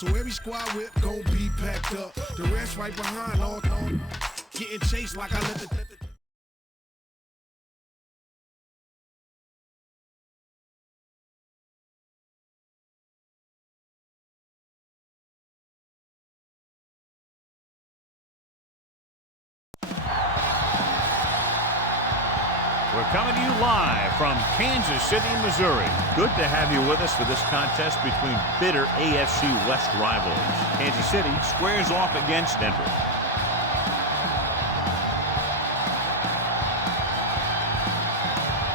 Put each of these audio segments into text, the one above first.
So every squad whip gon' be packed up. The rest right behind, all getting chased like I let the We're coming to you live from Kansas City, Missouri. Good to have you with us for this contest between bitter AFC West rivals. Kansas City squares off against Denver.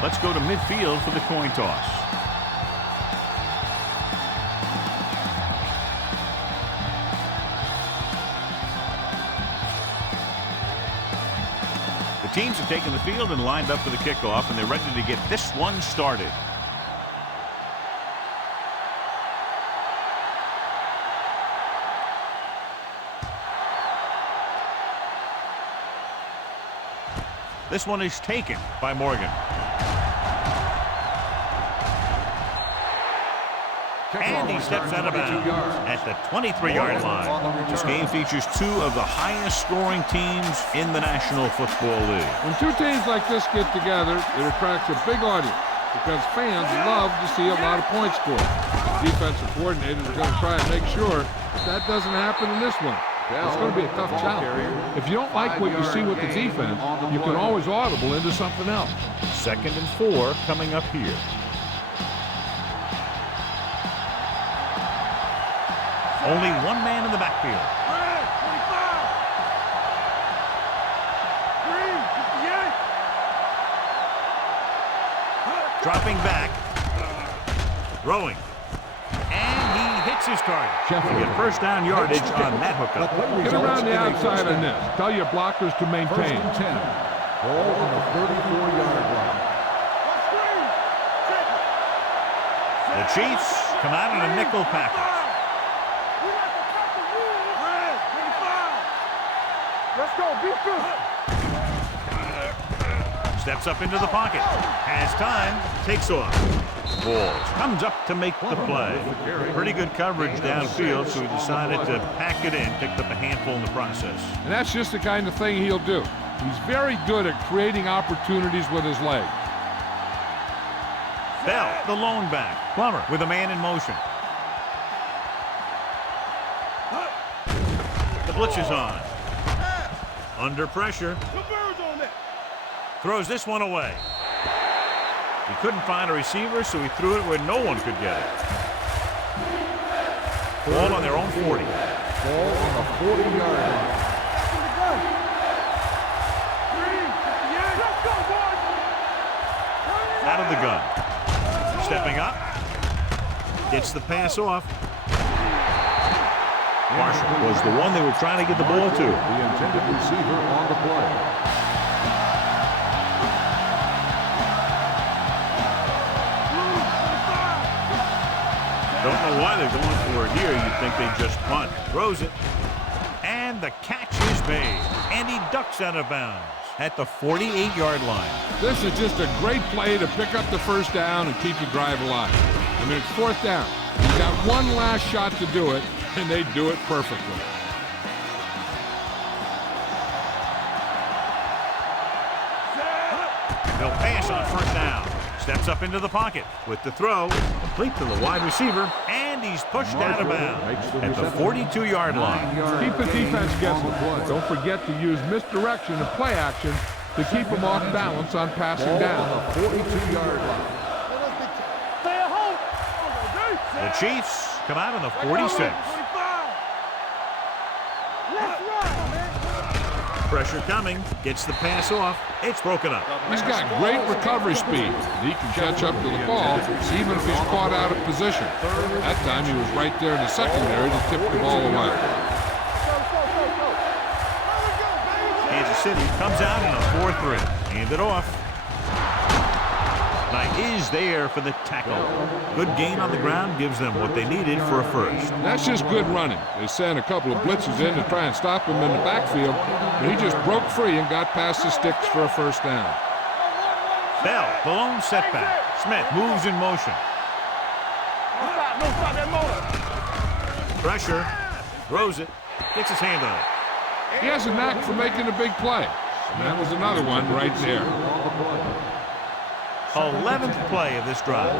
Let's go to midfield for the coin toss. The teams have taken the field and lined up for the kickoff, and they're ready to get this one started. This one is taken by Morgan. And he steps out of bounds at the 23-yard line. This game features two of the highest-scoring teams in the National Football League. When two teams like this get together, it attracts a big audience because fans love to see a lot of points scored. The defensive coordinators are going to try and make sure that doesn't happen in this one. It's going to be a tough challenge. If you don't like what you see with the defense, you can always audible into something else. 2nd and 4 coming up here. Only one man in the backfield. Dropping back. Throwing. And he hits his target. To get first down yardage on that hookup. Get around the outside on this. Tell your blockers to maintain. 1st and 10. Ball on the 34-yard line. The Chiefs come out in a nickel package. Let's go, be good. Steps up into the pocket. Has time. Takes off. Balls. Comes up to make the play. Pretty good coverage downfield, so he decided to pack it in. Picked up a handful in the process. And that's just the kind of thing he'll do. He's very good at creating opportunities with his legs. Bell, the lone back. Plummer with a man in motion. The blitz is on. Under pressure. Throws this one away. He couldn't find a receiver, so he threw it where no one could get it. Ball on their own 40. Ball on the 40-yard line. Out of the gun. Stepping up. Gets the pass off. Marshall was the one they were trying to get the ball to. The intended receiver on the play. Don't know why they're going for it here. You'd think they'd just punt. Throws it. And the catch is made. And he ducks out of bounds at the 48-yard line. This is just a great play to pick up the first down and keep your drive alive. I mean, it's 4th down. You've got one last shot to do it, and they do it perfectly. They'll pass on 1st down. Steps up into the pocket with the throw. Complete to the wide receiver. And he's pushed out of bounds at the 42-yard line. Keep the defense guessing. Don't forget to use misdirection and play action to keep them off balance on passing down. On the 42-yard line. The Chiefs come out on the 46. Pressure coming. Gets the pass off. It's broken up. He's got great recovery speed. He can catch up to the ball, even if he's caught out of position. That time he was right there in the secondary to tip the ball away. Kansas City comes out in a 4-3. Hand it off. Knight is there for the tackle. Good gain on the ground gives them what they needed for a first. That's just good running. They sent a couple of blitzes in to try and stop him in the backfield, but he just broke free and got past the sticks for a first down. Bell, the lone setback. Smith moves in motion. Pressure. Throws it. Gets his hand on it. He has a knack for making a big play. And that was another one right there. 11th play of this drive.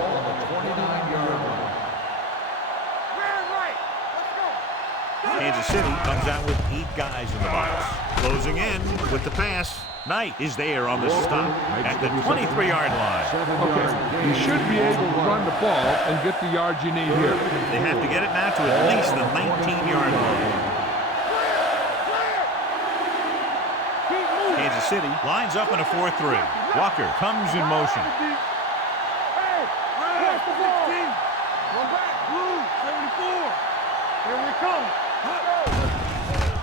Kansas City comes out with 8 guys in the box. Closing in with the pass. Knight is there on the stop at the 23-yard line. Okay, you should be able to run the ball and get the yards you need here. They have to get it now to at least the 19-yard line. Kansas City lines up in a 4-3. Walker comes in motion.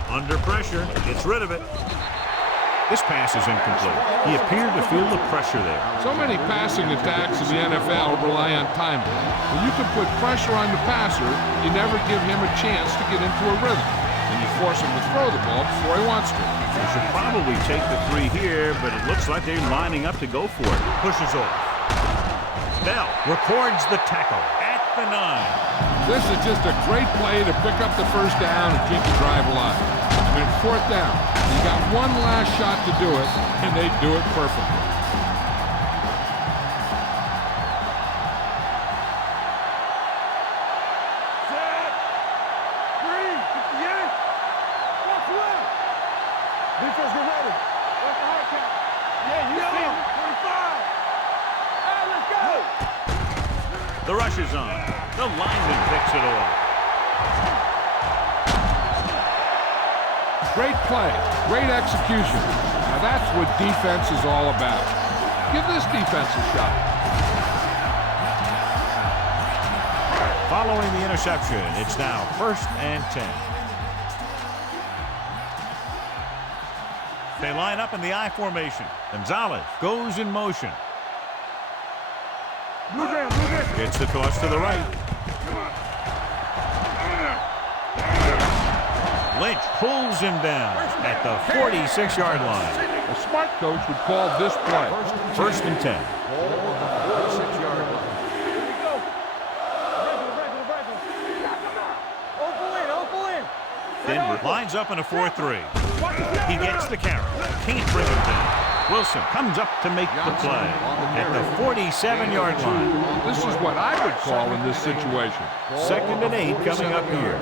Under pressure, gets rid of it. This pass is incomplete. He appeared to feel the pressure there. So many passing attacks in the NFL rely on timing. When you can put pressure on the passer, you never give him a chance to get into a rhythm. And you force him to throw the ball before he wants to. They should probably take the 3 here, but it looks like they're lining up to go for it. Pushes off. Bell records the tackle at the 9. This is just a great play to pick up the first down and keep the drive alive. I mean, 4th down. You got one last shot to do it, and they do it perfectly. Set. 3. 58. What's left? Defense, get ready. What's the high count? Yeah, you see him. 25. All right, let's go. The rush is on. The lineman picks it off. Great play, great execution. Now that's what defense is all about. Give this defense a shot. Following the interception, it's now 1st and 10. They line up in the I formation. Gonzalez goes in motion. Gets the toss to the right. Lynch pulls him down at the 46-yard line. A smart coach would call this play. 1st and 10. Here we go. Open in. Denver lines up in a 4-3. He gets the carry. Can't bring him down. Wilson comes up to make the play at the 47-yard line. This is what I would call in this situation. 2nd and 8 coming up here.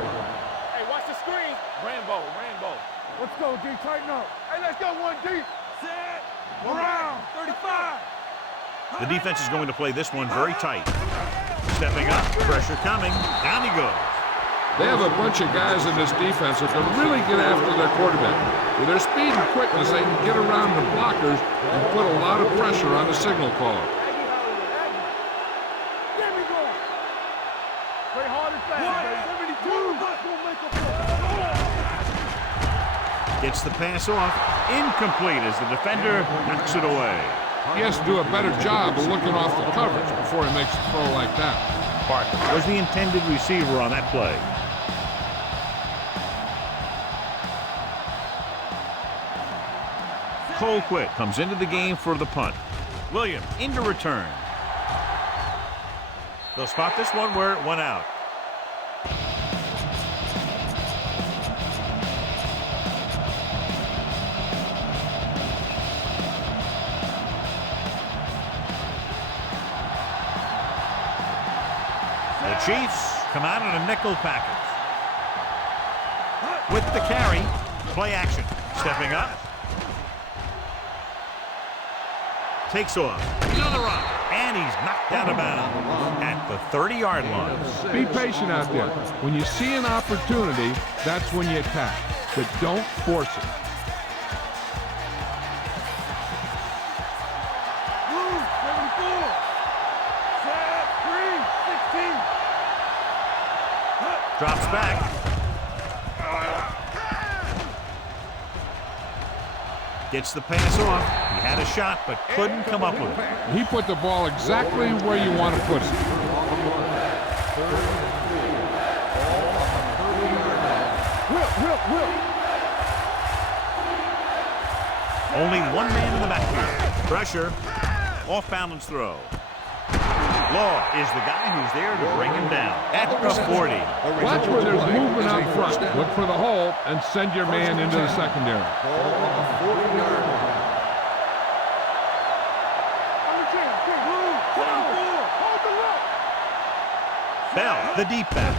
Hey, watch the screen. Rambo. Let's go, D. Tighten up. Hey, let's go, 1D. Set. Around. 35. The defense is going to play this one very tight. Stepping up, pressure coming. Down he goes. They have a bunch of guys in this defense that can really get after their quarterback. With their speed and quickness, they can get around the blockers and put a lot of pressure on the signal caller. Play hard and fast. 72. Gets the pass off. Incomplete as the defender knocks it away. He has to do a better job of looking off the coverage before he makes a throw like that. Parker was the intended receiver on that play. Colquitt comes into the game for the punt. Williams into return. They'll spot this one where it went out. The Chiefs come out in a nickel package. With the carry, play action. Stepping up. Takes off. He's on the run. And he's knocked out of bounds at the 30-yard line. Be patient out there. When you see an opportunity, that's when you attack. But don't force it. Move. 74. Set. 3. 16. Drops back. Gets the pass off. He had a shot, but couldn't come up with it. He put the ball exactly where you want to put it. Will. Only one man in the backfield. Pressure. Off balance throw. Law is the guy who's there to bring him down at the 40. Watch where there's movement up front. Look for the hole and send your man into the secondary. Ball on the 40-yard line. Bell, the deep back.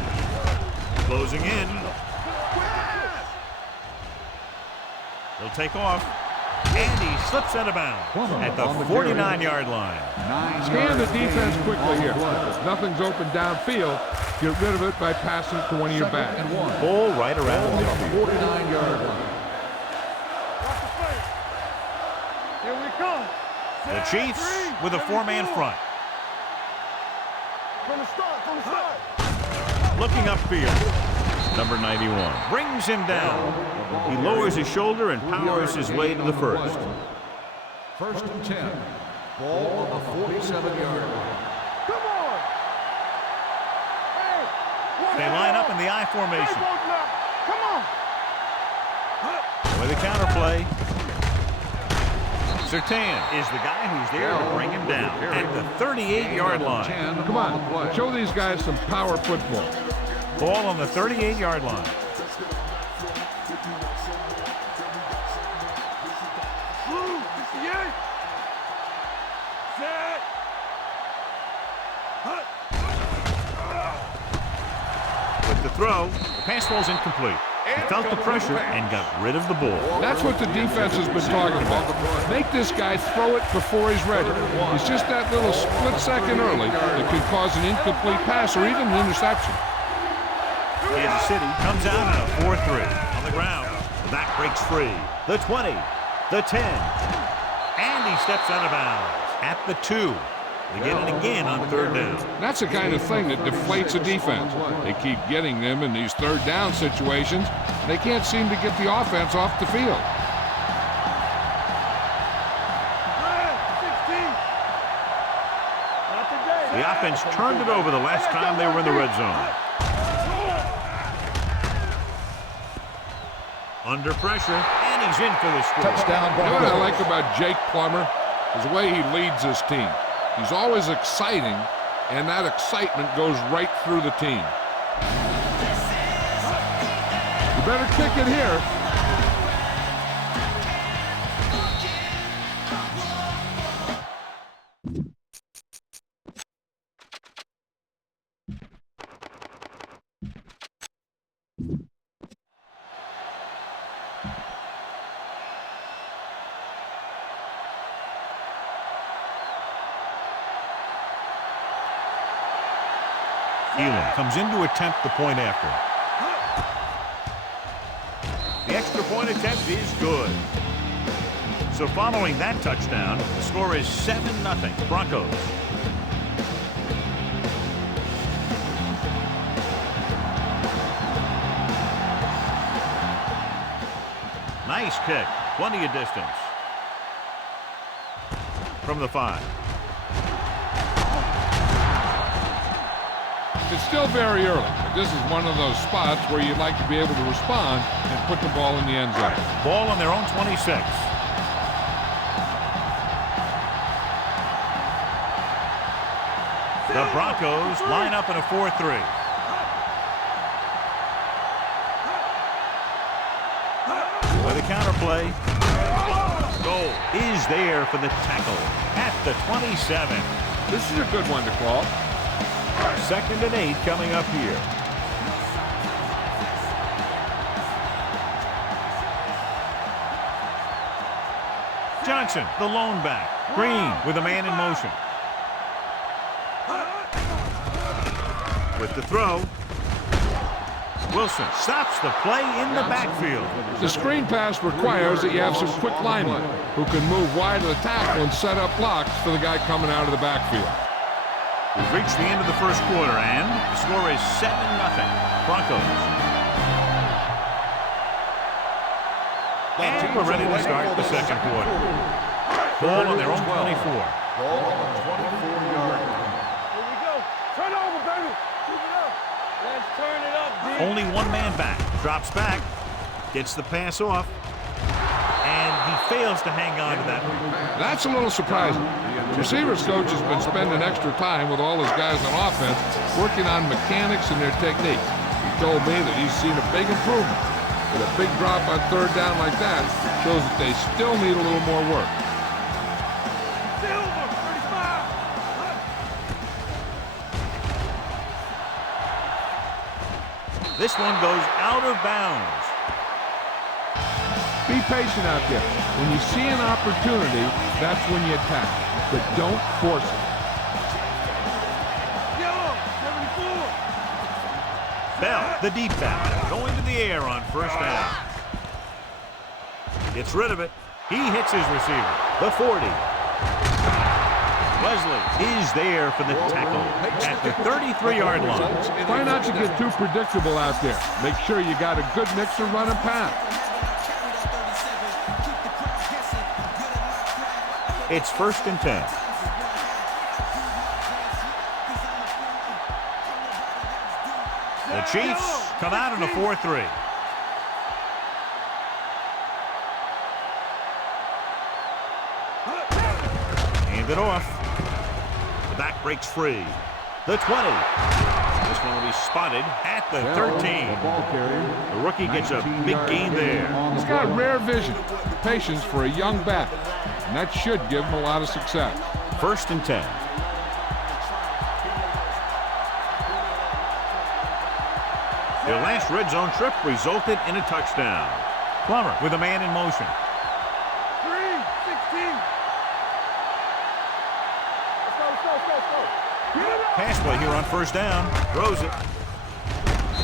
Closing in. He'll take off. And he slips out of bounds at the 49-yard line. Scan the defense quickly here. If nothing's open downfield, get rid of it by passing to one of your backs. Ball right around the 49-yard line. Here we come. The Chiefs with a four-man front. From the start. Looking upfield. Number 91 brings him down. He lowers his shoulder and powers his way to the first. 1st and 10. Ball on the 47-yard line. Come on. Hey, They line up in the I formation. Come on. With the counterplay. Sertan is the guy who's there to bring him down at the 38-yard line. Come on, show these guys some power football. Ball on the 38-yard line. Blue, 58. Set. With the throw, the pass ball's incomplete. He felt the pressure and got rid of the ball. That's what the defense has been talking about. Make this guy throw it before he's ready. It's just that little split second early that could cause an incomplete pass or even an interception. Kansas City comes out in a 4-3. On the ground, the back breaks free. The 20, the 10, and he steps out of bounds at the 2. They get it again on 3rd down. That's the kind of thing that deflates a defense. They keep getting them in these 3rd down situations. They can't seem to get the offense off the field. The offense turned it over the last time they were in the red zone. Under pressure, and he's in for the score. Touchdown, You know what I Broncos. like about Jake Plummer? Is the way he leads his team. He's always exciting, and that excitement goes right through the team. You better kick it here. Comes in to attempt the point after. The extra point attempt is good. So following that touchdown, the score is 7-0 Broncos. Nice kick, plenty of distance. From the 5. It's still very early, but this is one of those spots where you'd like to be able to respond and put the ball in the end zone. Ball on their own 26. The Broncos line up in a 4-3. With a counterplay. Goal is there for the tackle at the 27. This is a good one to call. 2nd and 8 coming up here. Johnson, the lone back. Green with a man in motion. With the throw. Wilson stops the play in the backfield. The screen pass requires that you have some quick linemen who can move wide of the tackle and set up blocks for the guy coming out of the backfield. We've reached the end of the first quarter, and the score is 7-0 Broncos. And we're ready to start the second quarter. Ball on their own 24. Ball on the 24-yard line. Here we go. Turn over, baby. Keep it up. Let's turn it up, D. Only one man back. Drops back. Gets the pass off. And he fails to hang on to that. That's a little surprising. The receivers coach has been spending extra time with all his guys on offense working on mechanics and their technique. He told me that he's seen a big improvement. But a big drop on third down like that shows that they still need a little more work. Silver, 35. This one goes out of bounds. Be patient out there. When you see an opportunity, that's when you attack. But don't force it. Yellow, 74. Bell, the deep back, going to the air on first down. Gets rid of it. He hits his receiver. The 40. Wesley is there for the tackle at the 33-yard line. Try not to get too predictable out there. Make sure you got a good mix of run and pass. It's 1st and 10. The Chiefs come out in a 4-3. Hand it off. The back breaks free. The 20. This one will be spotted at the 13. The rookie gets a big gain there. He's got rare vision, patience for a young back, and that should give him a lot of success. 1st and 10. Their last red zone trip resulted in a touchdown. Plummer with a man in motion. 3-16. Let's go. Pass play here on first down. Throws it.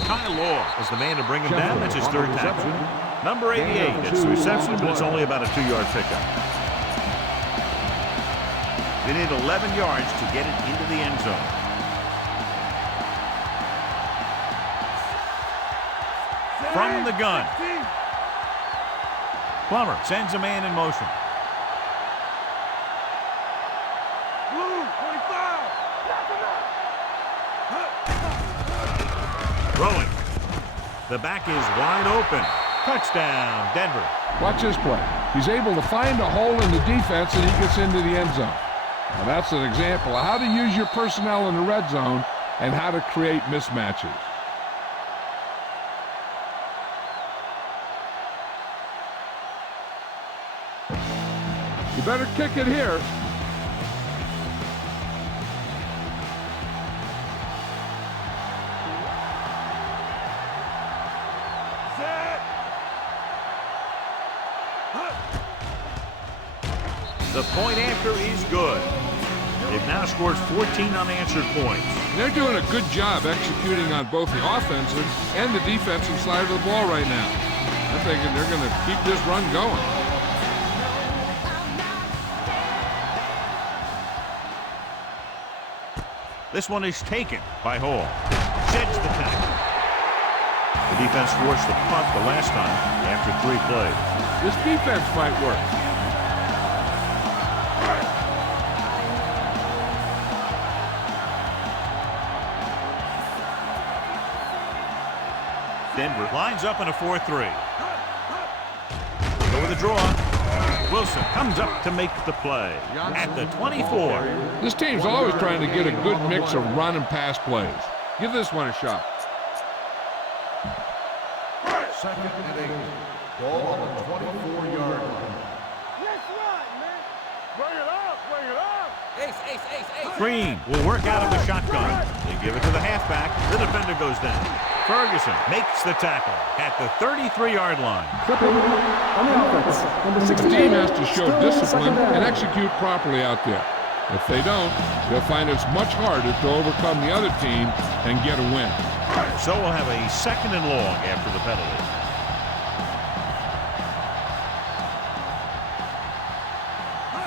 Ty Law is the man to bring him down. That's his third tackle. Number 88. It's the reception, but it's only about a 2-yard pickup. They need 11 yards to get it into the end zone. From the gun. Plummer sends a man in motion. Blue, 25. Throwing. The back is wide open. Touchdown, Denver. Watch this play. He's able to find a hole in the defense and he gets into the end zone. Now that's an example of how to use your personnel in the red zone and how to create mismatches. You better kick it here. The point after is good. They've now scored 14 unanswered points. They're doing a good job executing on both the offensive and the defensive side of the ball right now. I'm thinking they're going to keep this run going. This one is taken by Hall. Sheds the tackle. The defense forced the punt the last time after 3 plays. This defense might work. Denver lines up in a 4-3. Go with the draw. Wilson comes up to make the play at the 24. This team's always trying to get a good mix of run and pass plays. Give this one a shot. 2nd and 8. Ball on the 24-yard line. Let's run, man. Bring it up. Ace. Green will work out of the shotgun. They give it to the halfback. The defender goes down. Ferguson makes the tackle at the 33-yard line. The team has to show discipline and execute properly out there. If they don't, they'll find it's much harder to overcome the other team and get a win. So we'll have a 2nd and long after the penalty.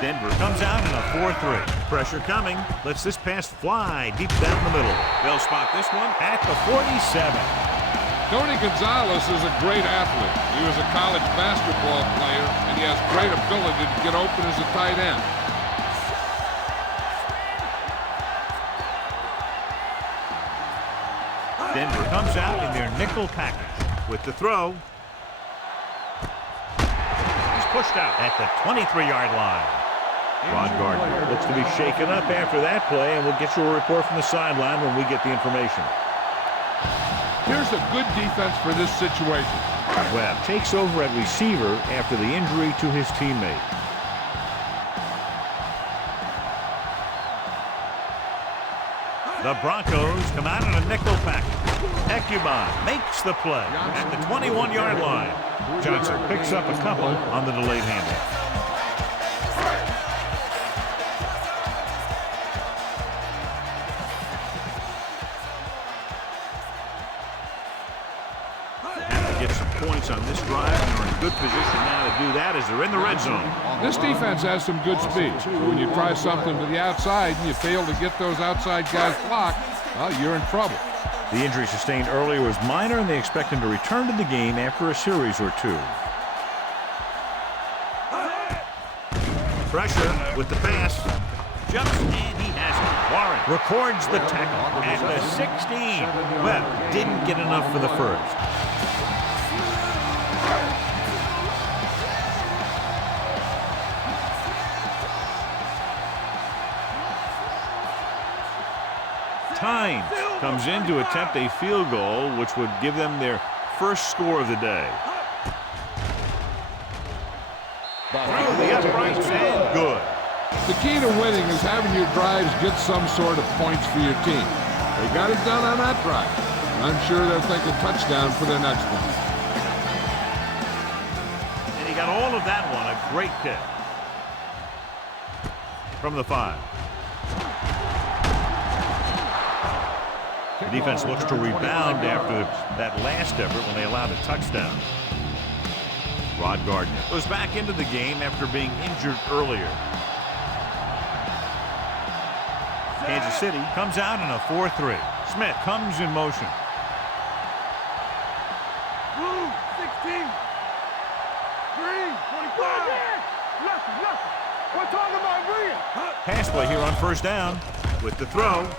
Denver comes out in a 4-3. Pressure coming. Lets this pass fly deep down the middle. They'll spot this one at the 47. Tony Gonzalez is a great athlete. He was a college basketball player, and he has great ability to get open as a tight end. Denver comes out in their nickel package with the throw. He's pushed out at the 23-yard line. Rod Gardner looks to be shaken up after that play, and we'll get you a report from the sideline when we get the information. Here's a good defense for this situation. Webb takes over at receiver after the injury to his teammate. The Broncos come out in a nickel package. Ecubon makes the play at the 21-yard line. Johnson picks up a couple on the delayed handoff. Get some points on this drive, and they're in good position now to do that as they're in the red zone. This defense has some good speed. So when you try something to the outside and you fail to get those outside guys blocked, well, you're in trouble. The injury sustained earlier was minor, and they expect him to return to the game after a series or two. Pressure with the pass. Jumps, and he has it. Warren records the tackle at the 16. Webb didn't get enough for the first. Tynes comes in to attempt a field goal, which would give them their first score of the day. Through the uprights and good. The key to winning is having your drives get some sort of points for your team. They got it done on that drive. I'm sure they're thinking touchdown for the next one. And he got all of that one. A great kick. From the 5. The defense looks to rebound after that last effort when they allowed a touchdown. Rod Gardner goes back into the game after being injured earlier. Kansas City comes out in a 4-3. Smith comes in motion. Blue, 16. Green, 25. Nothing. We're talking about green. Pass play here on first down with the throw.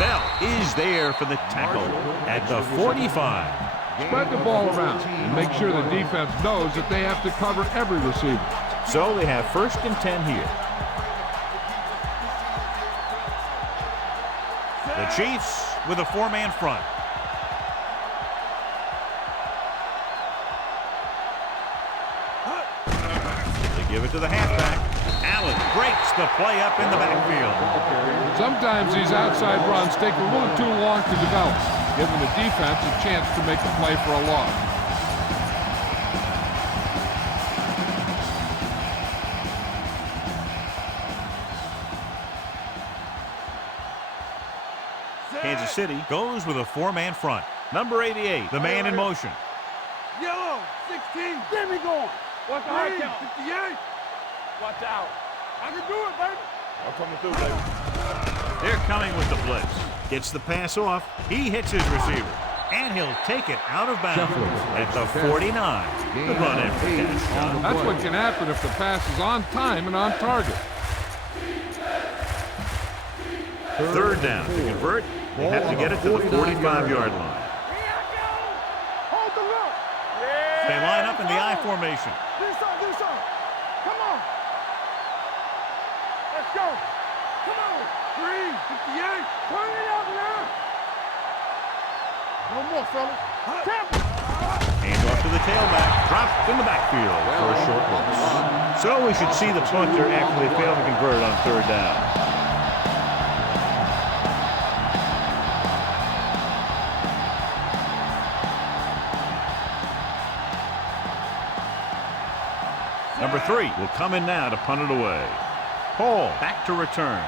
Bell is there for the tackle at the 45. Spread the ball around and make sure the defense knows that they have to cover every receiver. So they have 1st and 10 here. The Chiefs with a 4-man front. They give it to the halfback. Allen breaks the play up in the backfield. Sometimes these outside runs take a little too long to develop, giving the defense a chance to make a play for a loss. Kansas City goes with a 4-man front. Number 88, the man in motion. Yellow, 16. Get me going. Watch the high count. 58. Watch out. I can do it, baby. I'm coming through, baby. They're coming with the blitz. Gets the pass off. He hits his receiver. And he'll take it out of bounds at the 49. The run in for catch. That's what can happen if the pass is on time and on target. 3rd down. To convert, they have to get it to the 45-yard line. Hold the look. They line up in the I formation. Do something. Come on. Let's go. Come on. Green, 58. Turn it up now. No more, fellas. Hand off to the tailback. Dropped in the backfield for a short loss. So we should see the punter after they fail to convert on 3rd down. Number 3 will come in now to punt it away. Paul back to return.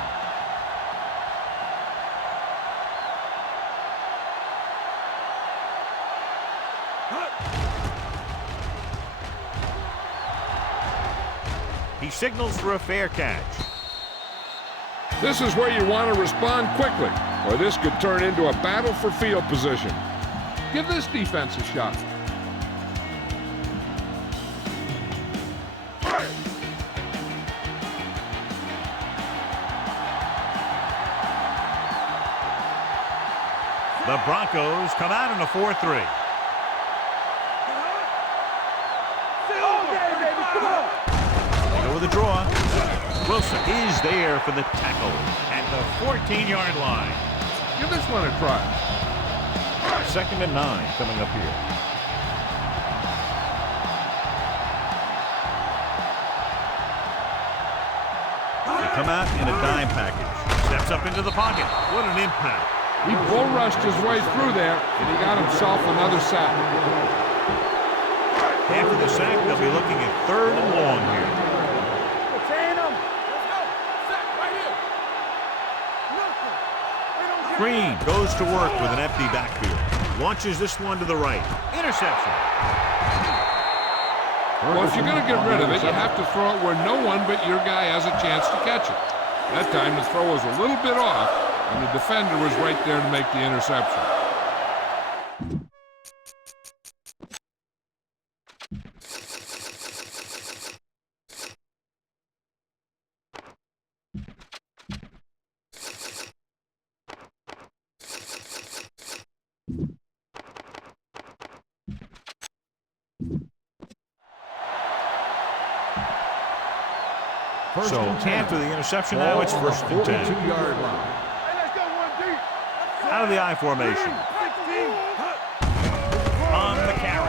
He signals for a fair catch. This is where you want to respond quickly, or this could turn into a battle for field position. Give this defense a shot. The Broncos come out in a 4-3. For the draw. Wilson is there for the tackle at the 14-yard line. Give this one a try. 2nd and 9 coming up here. They come out in a dime package. Steps up into the pocket. What an impact. He bull rushed his way through there, and he got himself another sack. After the sack, they'll be looking at 3rd and long here. Green goes to work with an empty backfield. Launches this one to the right. Interception. Well, if you're going to get rid of it, you have to throw it where no one but your guy has a chance to catch it. That time the throw was a little bit off, and the defender was right there to make the interception. So after the interception, now it's 1st and 10. 42-yard line. Out of the I formation. On the carry.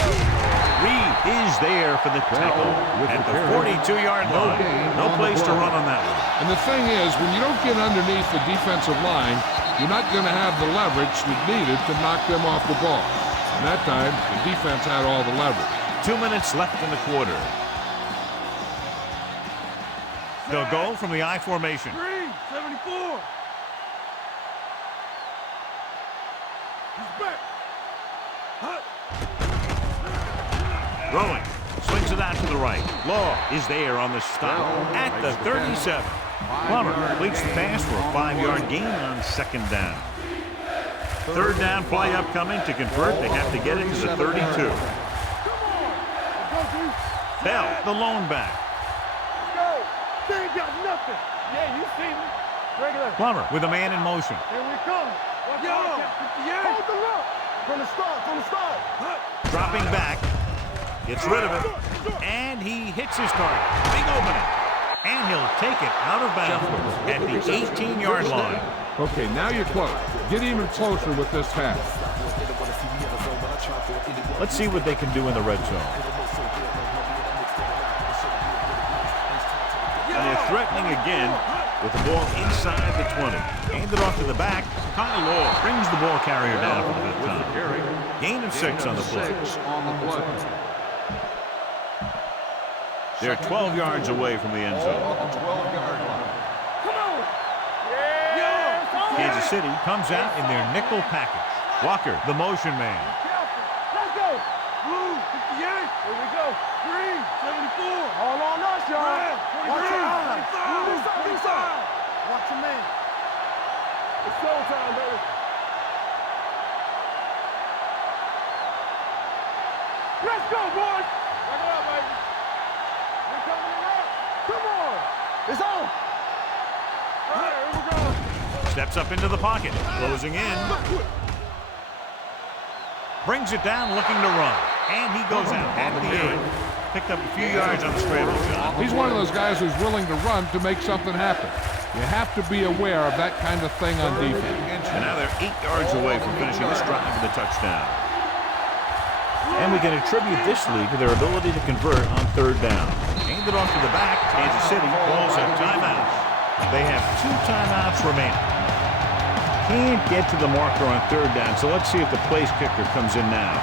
Reed is there for the tackle at the 42-yard line. No place to run on that one. And the thing is, when you don't get underneath the defensive line, you're not going to have the leverage needed to knock them off the ball. And that time, the defense had all the leverage. 2 minutes left in the quarter. They'll go from the I formation. 74. He's back. Throwing. Swings it out to the right. Law is there on the stop at the 37. Plummer completes the pass for a 5-yard gain on 2nd down. 3rd down play upcoming. To convert, they have to get it to the 32. Bell, the lone back. They ain't got nothing. Yeah, you see me. Regular. Plummer with a man in motion. Here we come. Yo, hold the look. From the start. Dropping back. Gets rid of it. And he hits his target. Big opening. And he'll take it out of bounds at the 18-yard line. Okay, now you're close. Get even closer with this pass. Let's see what they can do in the red zone. And they're threatening again with the ball inside the 20. Hand it off to the back. Kyle Law brings the ball carrier down for the 5th time. Gain of 6 on the play. They're 12 yards away from the end zone. Kansas City comes out in their nickel package. Walker, the motion man. Let's go. Blue, 58. Here we go. Green, 74. All on us, y'all. Watch your eyes. Blue, 25. Watch your man. It's showtime, baby. Let's go, boys. Back it up, baby. We're coming around. Come on. It's on. All right, here we go. Steps up into the pocket. Closing in. Brings it down, looking to run. And he goes out at the 8. Picked up a few yards on the scramble, John. He's one of those guys who's willing to run to make something happen. You have to be aware of that kind of thing on defense. And now they're 8 yards away from finishing this drive with a touchdown. And we can attribute this lead to their ability to convert on 3rd down. Hand it off to the back. Kansas City calls a timeout. They have 2 timeouts remaining. Can't get to the marker on 3rd down, so let's see if the place kicker comes in now.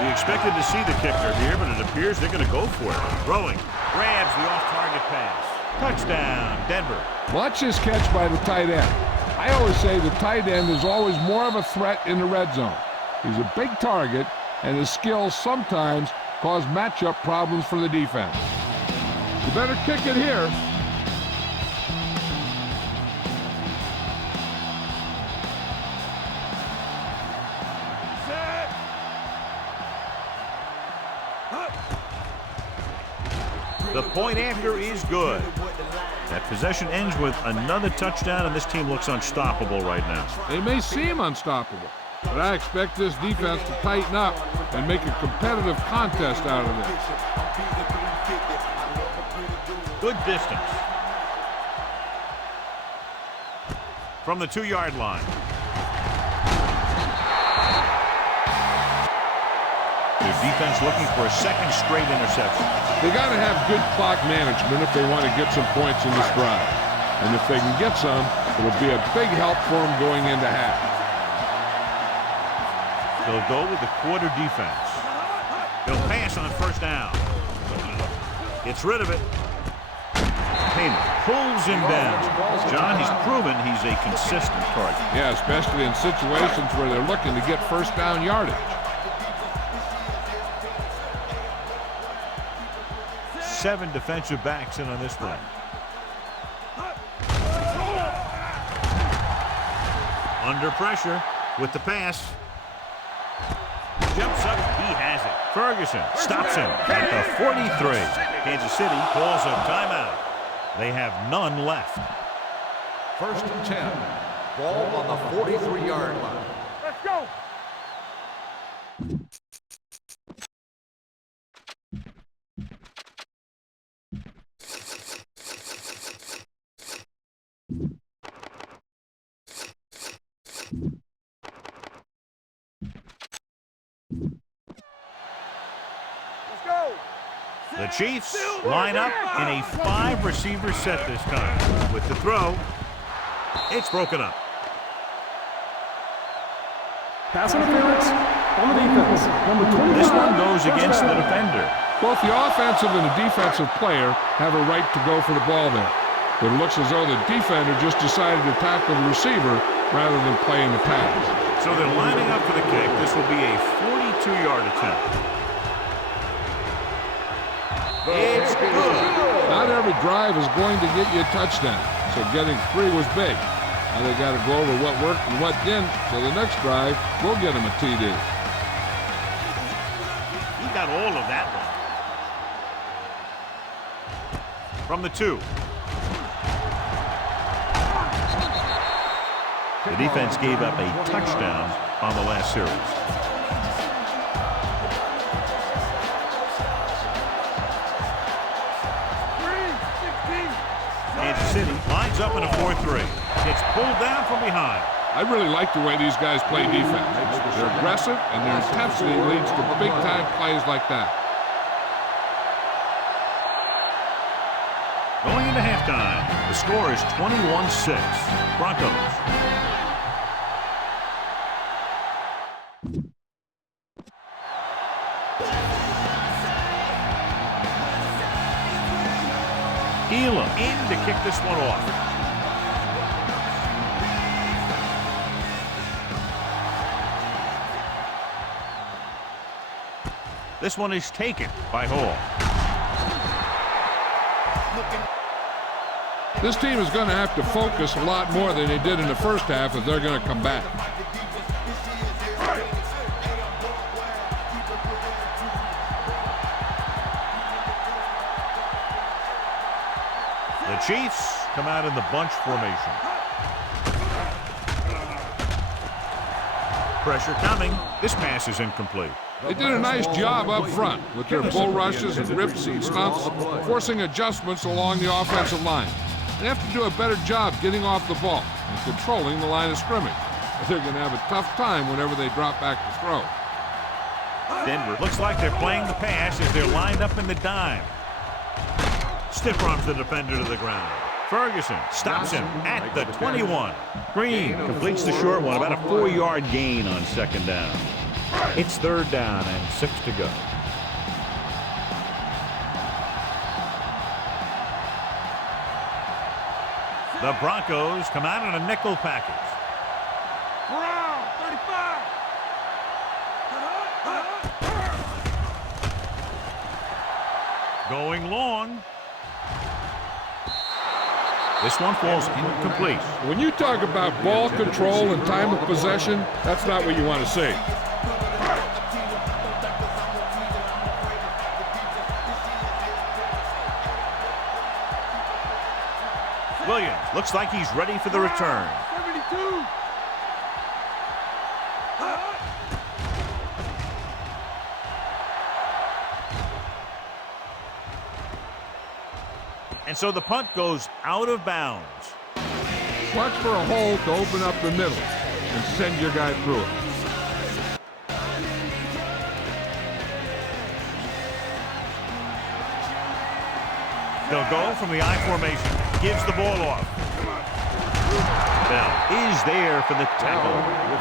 We expected to see the kicker here, but it appears they're going to go for it. Throwing. Grabs the off-target pass. Touchdown, Denver. Watch this catch by the tight end. I always say the tight end is always more of a threat in the red zone. He's a big target, and his skills sometimes cause matchup problems for the defense. You better kick it here. The point after is good. That possession ends with another touchdown, and this team looks unstoppable right now. They may seem unstoppable, but I expect this defense to tighten up and make a competitive contest out of this. Good distance. From the 2-yard line. Their defense looking for a second straight interception. They got to have good clock management if they want to get some points in this drive. And if they can get some, it'll be a big help for them going into half. They'll go with the quarter defense. They'll pass on first down. Gets rid of it. Payne pulls him down. John, he's proven he's a consistent target. Yeah, especially in situations where they're looking to get first down yardage. 7 defensive backs in on this one. Under pressure with the pass. Jumps up. He has it. Ferguson stops him at the 43. Kansas City calls a timeout. They have none left. First and 10. Ball on the 43-yard line. Let's go. The Chiefs line up in a 5-receiver set this time. With the throw, it's broken up. Pass interference on the defense. Number 25. This one goes against the defender. Both the offensive and the defensive player have a right to go for the ball there. But it looks as though the defender just decided to tackle the receiver rather than playing the pass. So they're lining up for the kick. This will be a 42-yard attempt. It's good. Not every drive is going to get you a touchdown, so getting 3 was big. Now they got to go over what worked and what didn't, so the next drive will get them a TD. He got all of that one. From the 2. The defense gave up a touchdown on the last series. Kansas City lines up in a 4-3. Gets pulled down from behind. I really like the way these guys play defense. They're aggressive, and their intensity leads to big-time plays like that. Going into halftime, the score is 21-6. Broncos. Elam in to kick this one off. This one is taken by Hall. This team is going to have to focus a lot more than they did in the first half if they're going to come back. The Chiefs come out in the bunch formation. Pressure coming. This pass is incomplete. They did a nice job up front with their bull rushes and rips and stunts, forcing adjustments along the offensive line. They have to do a better job getting off the ball and controlling the line of scrimmage. They're going to have a tough time whenever they drop back to throw. Denver looks like they're playing the pass as they're lined up in the dime. Stiff arms the defender to the ground. Ferguson stops him at the 21. Green completes the short one, about a 4-yard gain on second down. It's third down and 6 to go. The Broncos come out in a nickel package. Brown, 35. Going long. This one falls incomplete. When you talk about ball control and time of possession, that's not what you want to see. Williams looks like he's ready for the return. 72. And so the punt goes out of bounds. Watch for a hole to open up the middle and send your guy through it. They'll go from the I formation. Gives the ball off. Bell is there for the tackle.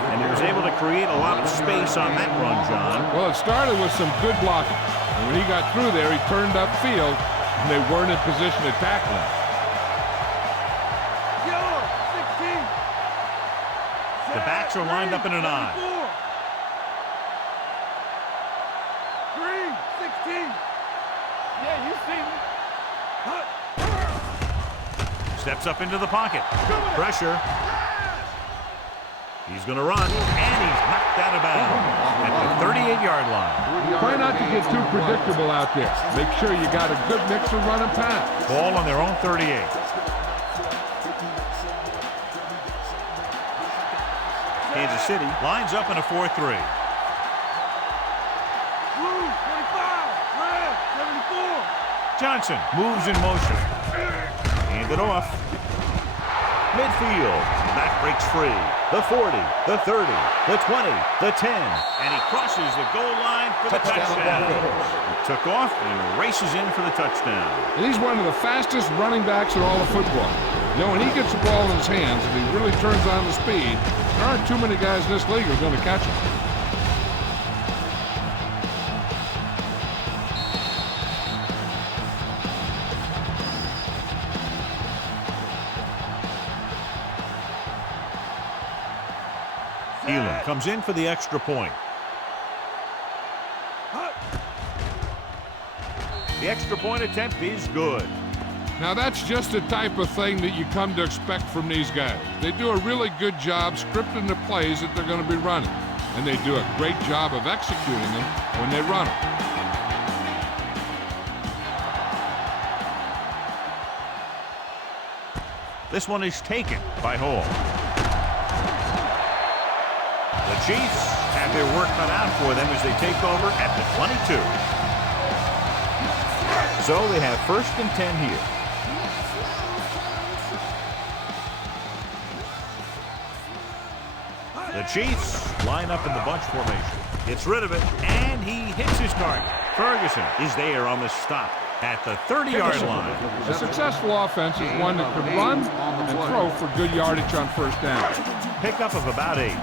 And he was able to create a lot of space on that run, John. Well, it started with some good blocking. And when he got through there, he turned upfield, and they weren't in position to tackle him. The backs are lined up in an I. 3, 16. Yeah, you see me. Steps up into the pocket. Pressure. He's going to run, and he's knocked out of bounds at the 38-yard line. Try not to get too predictable out there. Make sure you got a good mix of run and pass. Ball on their own 38. Kansas City lines up in a 4-3. Blue, 25. Red, 74. Johnson moves in motion. Hand it off. Midfield. Back breaks free. The 40, the 30, the 20, the 10. And he crosses the goal line for the touchdown. He took off and races in for the touchdown. And he's one of the fastest running backs in all of football. You know, when he gets the ball in his hands and he really turns on the speed, there aren't too many guys in this league who are going to catch him. Elam comes in for the extra point. The extra point attempt is good. Now that's just the type of thing that you come to expect from these guys. They do a really good job scripting the plays that they're going to be running. And they do a great job of executing them when they run them. This one is taken by Hall. The Chiefs have their work cut out for them as they take over at the 22. So they have 1st and 10 here. The Chiefs line up in the bunch formation. Gets rid of it, and he hits his target. Ferguson is there on the stop at the 30-yard line. A successful offense is one that can run and throw for good yardage on 1st down. Pickup of about 8.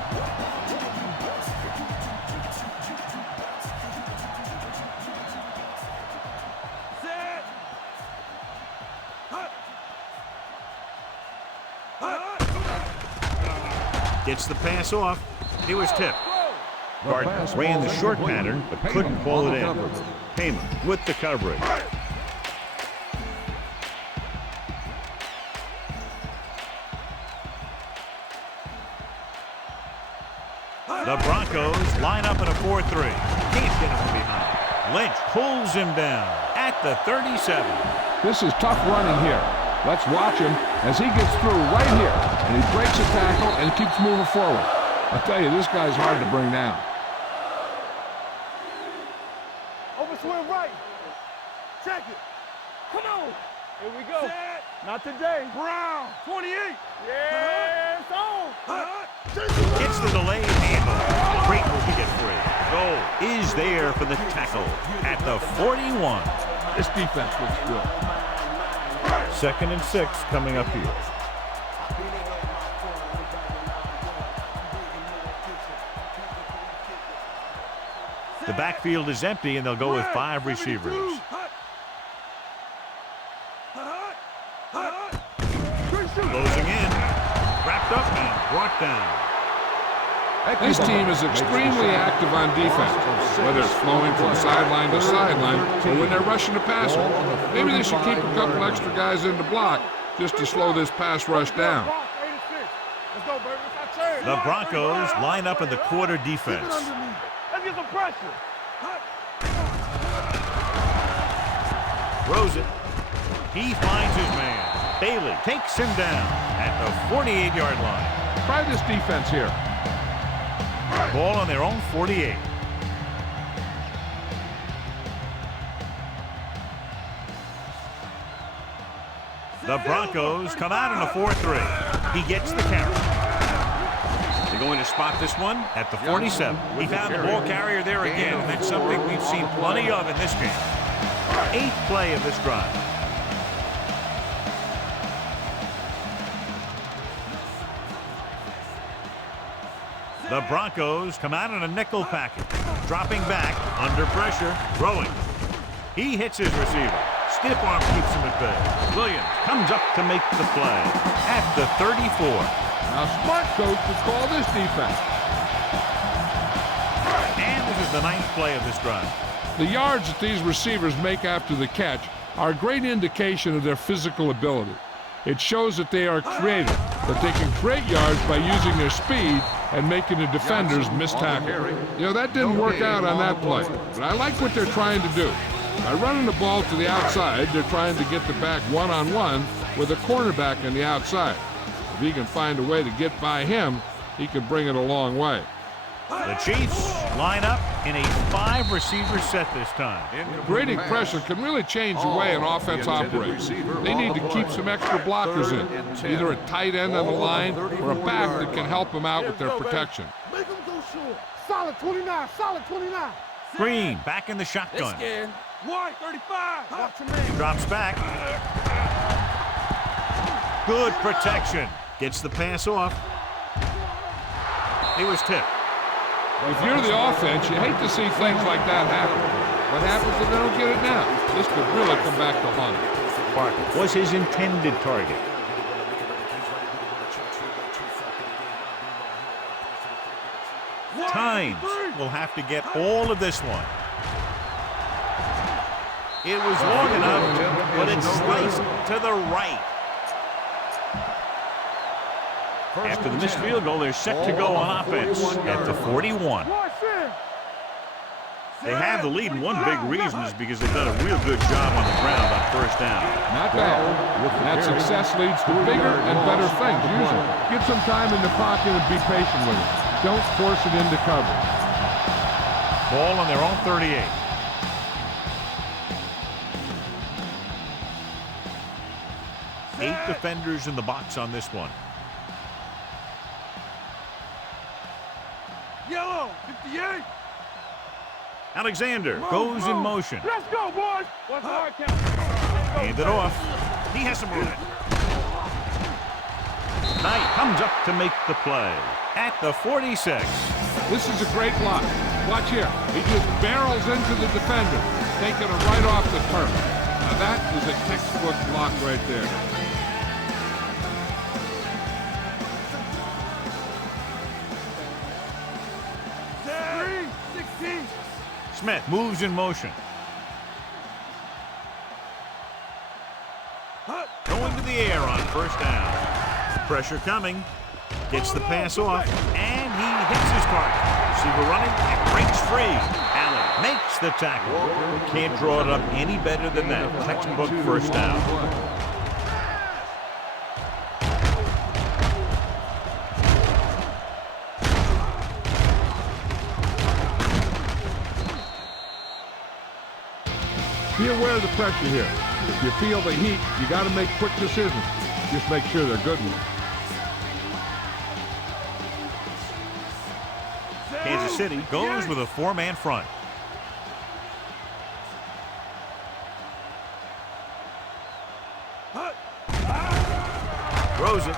Gets the pass off. It was tipped. Gardner ran the short pattern, but couldn't pull it in. Heyman with the coverage. The Broncos line up in a 4-3. Can't get him from behind. Lynch pulls him down at the 37. This is tough running here. Let's watch him as he gets through right here, and he breaks a tackle and keeps moving forward. I'll tell you, this guy's hard to bring down. Over swing right. Check it. Come on. Here we go. Set. Not today. Brown. 28. Yeah, it's on. Gets the delayed handle. Great move to get free. Goal is there for the tackle at the 41. This defense looks good. 2nd and 6 coming up here. The backfield is empty, and they'll go with 5 receivers. Closing in. Wrapped up and brought down. This team is extremely active on defense, whether it's flowing from sideline to sideline or when they're rushing the passer. Maybe they should keep a couple extra guys in the block just to slow this pass rush down. The Broncos line up in the quarter defense. Let's get some pressure. Throws it. He finds his man. Bailey takes him down at the 48-yard line. Try this defense here. Ball on their own 48. The Broncos come out in a 4-3. He gets the carry. They're going to spot this one at the 47. He found the ball carrier there again, and that's something we've seen plenty of in this game. 8th play of this drive. The Broncos come out in a nickel package. Dropping back, under pressure, throwing. He hits his receiver. Stiff arm keeps him at bay. Williams comes up to make the play at the 34. Now, smart coach would call this defense. And this is the 9th play of this drive. The yards that these receivers make after the catch are a great indication of their physical ability. It shows that they are creative, that they can create yards by using their speed and making the defenders miss tackle. You know, that didn't work out on that play, but I like what they're trying to do. By running the ball to the outside, they're trying to get the back one-on-one with a cornerback on the outside. If he can find a way to get by him, he can bring it a long way. The Chiefs line up in a 5-receiver set this time. Grading pressure can really change the way an offense operates. They need to keep some extra blockers in, either a tight end on the line or a back that can help them out with their protection. Make them go short. Solid 29, solid 29. Green back in the shotgun. White, 35. Watch your man. Drops back. Good protection. Gets the pass off. He was tipped. If you're the offense, you hate to see things like that happen. What happens if they don't get it now? This could really come back to haunt them. Parker was his intended target. Tynes will have to get all of this one. It was long enough, but it sliced to the right. After the missed field goal, they're set to go on offense at the 41. They have the lead, and one big reason is because they've done a real good job on the ground on first down. Not bad. That success leads to bigger and better things, usually. Get some time in the pocket and be patient with it. Don't force it into coverage. Ball on their own 38. Eight defenders in the box on this one. Yellow, 58. Alexander goes in motion. Let's go, boys. What's the hard count? Hand it off. He has some room. Knight comes up to make the play at the 46. This is a great block. Watch here. He just barrels into the defender, taking it right off the turf. Now that is a textbook block right there. Smith moves in motion. Going to the air on first down. Pressure coming. Gets the pass off, and he hits his target. Receiver running and breaks free. Allen makes the tackle. Can't draw it up any better than that. Textbook first down. Be aware of the pressure here. If you feel the heat, you got to make quick decisions. Just make sure they're good ones. Kansas City goes with a 4-man front. Throws it.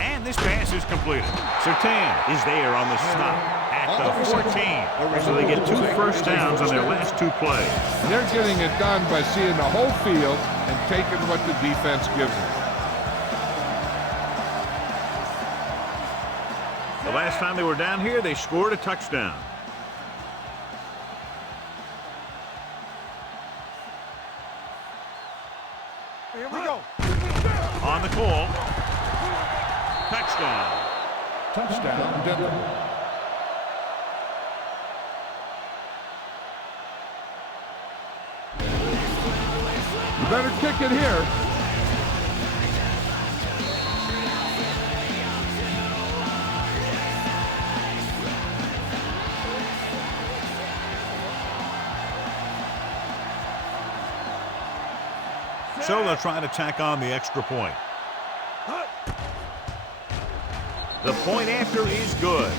And this pass is completed. Surtain is there on the stop at the 14. So they get 2 first downs on their last 2 plays. They're getting it done by seeing the whole field and taking what the defense gives them. The last time they were down here, they scored a touchdown. Here we go. On the call. Touchdown. Touchdown, Denver. You better kick it here. So they'll try to tack on the extra point. The point after is good.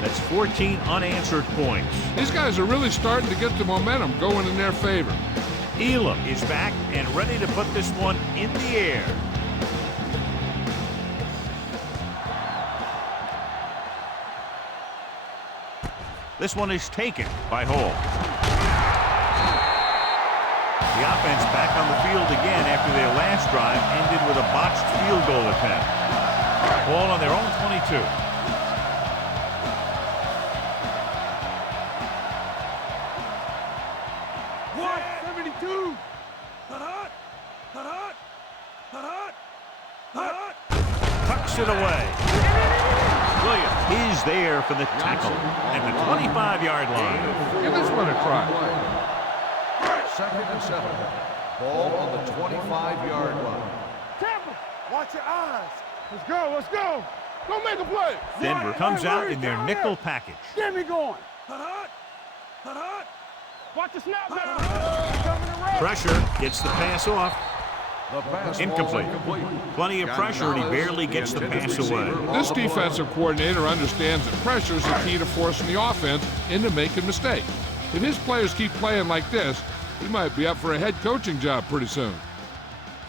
That's 14 unanswered points. These guys are really starting to get the momentum going in their favor. Elam is back and ready to put this one in the air. This one is taken by Hall. The offense back on the field again after their last drive ended with a botched field goal attempt. Ball on their own 22. Tucks it away. Williams is there for the tackle at the 25-yard line. Give this one a try. 2nd and 7. Ball on the 25-yard line. Tampa, watch your eyes. Let's go, let's go. Go make a play. Denver comes out in their nickel package. Get me going. Watch the snap down. Pressure gets the pass off. The pass Incomplete. Plenty of pressure, and he barely gets the pass away. This defensive coordinator understands that pressure is the key to forcing the offense into making mistakes. If his players keep playing like this, he might be up for a head coaching job pretty soon.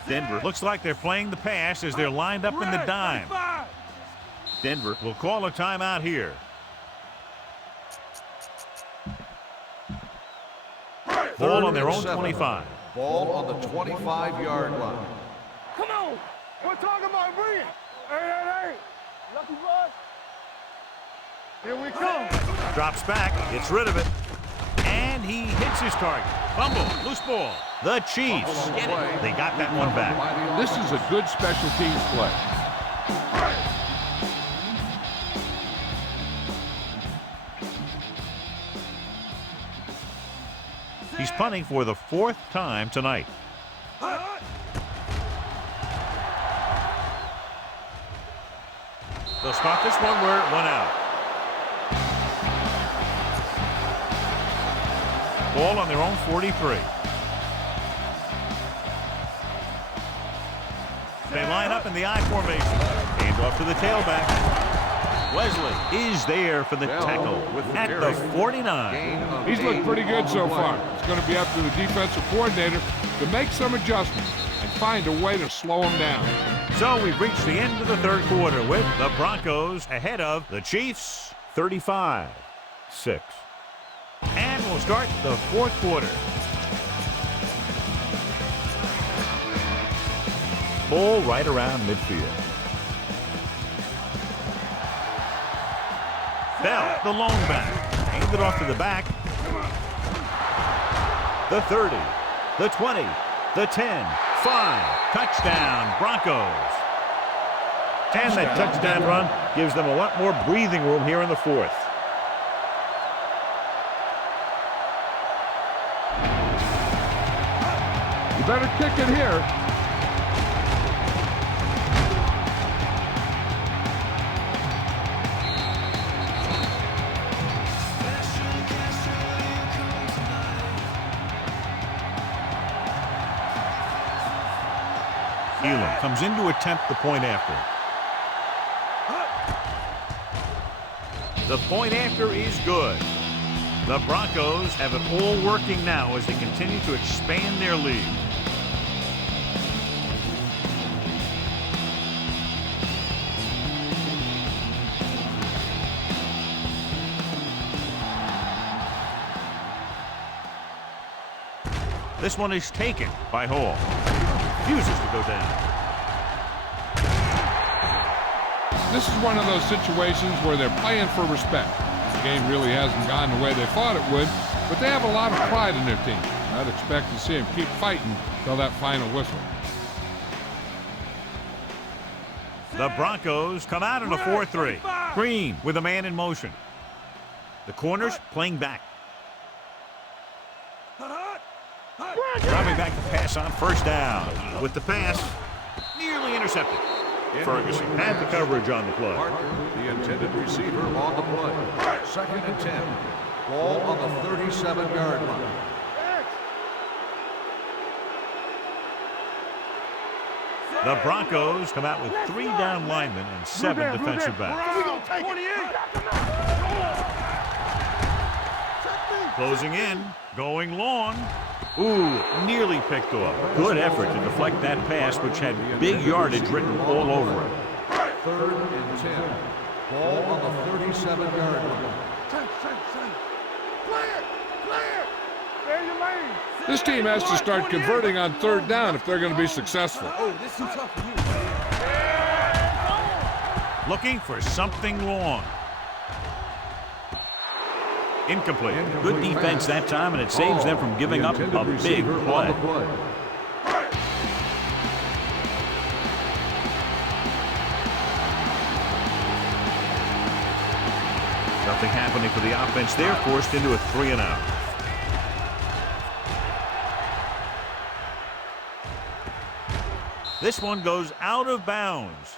Denver looks like they're playing the pass as they're lined up in the dime. Denver will call a timeout here. Ball on their own 25. Ball on the 25-yard line. Come on. We're talking about bring it. Hey. Lucky bus. Here we come. Drops back, gets rid of it, and he hits his target. Fumble, loose ball. The Chiefs get it. They got that one back. This is a good special teams play. He's punting for the 4th time tonight. They'll start this one where it went out. Ball on their own 43. They line up in the I formation. Hand off to the tailback. Wesley is there for the tackle at the 49. He's looked pretty good so far. It's going to be up to the defensive coordinator to make some adjustments and find a way to slow him down. So we've reached the end of the 3rd quarter with the Broncos ahead of the Chiefs 35-6. And we'll start the 4th quarter. Ball right around midfield. Bell, the long back, handed off to the back. The 30, the 20, the 10, 5, touchdown Broncos. And that touchdown run gives them a lot more breathing room here in the 4th. You better kick it here. Elam comes in to attempt the point after. The point after is good. The Broncos have it all working now as they continue to expand their lead. This one is taken by Hall. Refuses to go down. This is one of those situations where they're playing for respect. The game really hasn't gone the way they thought it would, but they have a lot of pride in their team. I'd expect to see them keep fighting till that final whistle. The Broncos come out in a 4-3. Green with a man in motion. The corners playing back. Driving back to pass on 1st down. With the pass, nearly intercepted. Ferguson had the coverage on the play. The intended receiver on the play. 2nd and 10. Ball on the 37-yard line. The Broncos come out with 3 down linemen and 7 defensive backs. 28. Closing in, going long. Ooh, nearly picked off. Good effort to deflect that pass, which had big yardage written all over it. 3rd and 10. Ball on the 37-yard line. Stay in your lane. This team has to start converting on 3rd down if they're going to be successful. Oh, this is too tough for you. Looking for something long. Incomplete. Good defense that time, and it saves them from giving up a big play. Nothing happening for the offense there, forced into a 3-and-out. This one goes out of bounds.